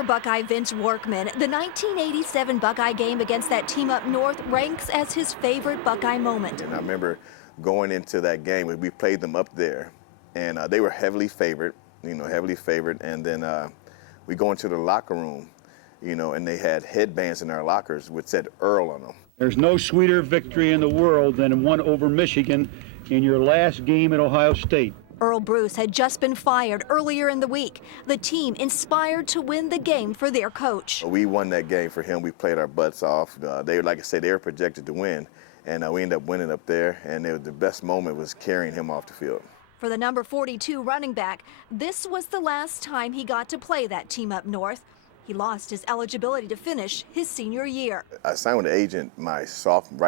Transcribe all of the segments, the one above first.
former Buckeye Vince Workman, the 1987 Buckeye game against that team up north ranks as his favorite Buckeye moment. And I remember going into that game, we played them up there, and they were heavily favored, and then we go into the locker room, and they had headbands in their lockers which said Earl on them. There's no sweeter victory in the world than one over Michigan in your last game at Ohio State. Earl Bruce had just been fired earlier in the week. The team inspired to win the game for their coach. We won that game for him. We played our butts off. Like I said, they were projected to win, and we ended up winning up there, and the best moment was carrying him off the field. For the number 42 running back, this was the last time he got to play that team up north. He lost his eligibility to finish his senior year. I signed with an agent right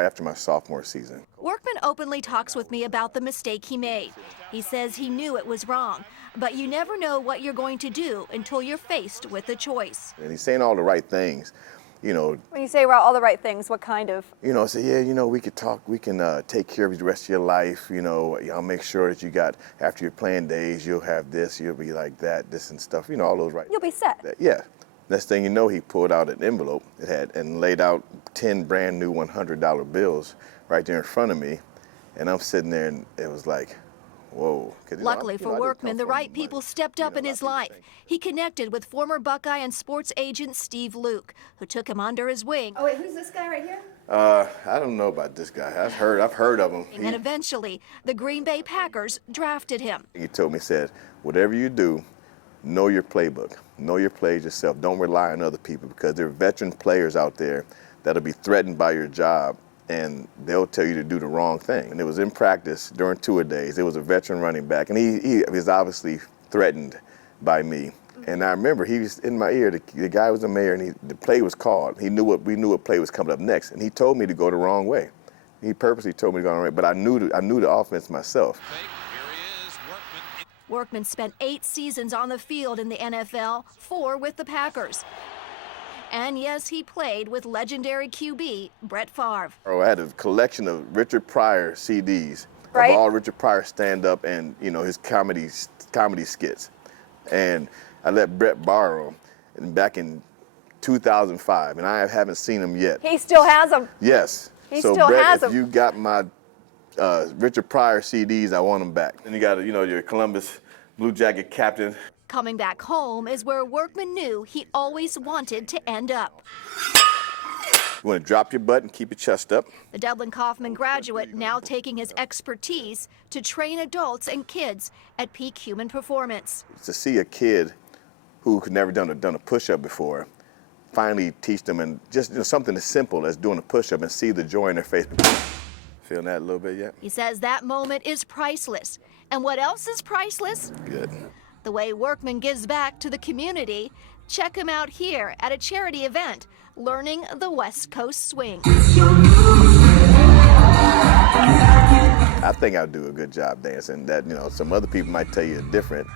after my sophomore season. Workman openly talks with me about the mistake he made. He says he knew it was wrong, but you never know what you're going to do until you're faced with a choice. And he's saying all the right things, When you say all the right things, what kind of? Say, we could talk, we can take care of you the rest of your life, I'll make sure that you got, after your playing days, you'll have this, you'll be like that, this and stuff, all those right. You'll be set. Yeah. Next thing you know, he pulled out an envelope and laid out 10 brand new $100 bills right there in front of me. And I'm sitting there and it was like, whoa. Luckily for Workman, the right people stepped up in his life. He connected with former Buckeye and sports agent Steve Luke, who took him under his wing. Oh wait, who's this guy right here? I don't know about this guy. I've heard of him. And eventually, the Green Bay Packers drafted him. He told me, said, whatever you do, know your playbook. Know your plays yourself. Don't rely on other people because there are veteran players out there that'll be threatened by your job and they'll tell you to do the wrong thing. And it was in practice during two-a-days. There was a veteran running back and he was obviously threatened by me. And I remember he was in my ear, the guy was the mayor and the play was called. We knew what play was coming up next and he told me to go the wrong way. He purposely told me to go the wrong way, but I knew the offense myself. Workman spent 8 seasons on the field in the NFL, 4 with the Packers. And yes, he played with legendary QB Brett Favre. I had a collection of Richard Pryor CDs, right? Of all Richard Pryor stand-up and his comedy skits. And I let Brett borrow them back in 2005, and I haven't seen them yet. He still has them. Yes. So Brett, has them. if you got my Richard Pryor CDs, I want them back. Then you got your Columbus Blue Jacket captain. Coming back home is where Workman knew he always wanted to end up. You want to drop your butt and keep your chest up. The Dublin Kaufman graduate now taking his expertise to train adults and kids at peak human performance. To see a kid who could never done a push-up before, finally teach them and just something as simple as doing a push-up and see the joy in their face. Feeling that a little bit yet? He says that moment is priceless. And what else is priceless? Good. The way Workman gives back to the community. Check him out here at a charity event, Learning the West Coast Swing. I think I do a good job dancing. That some other people might tell you different.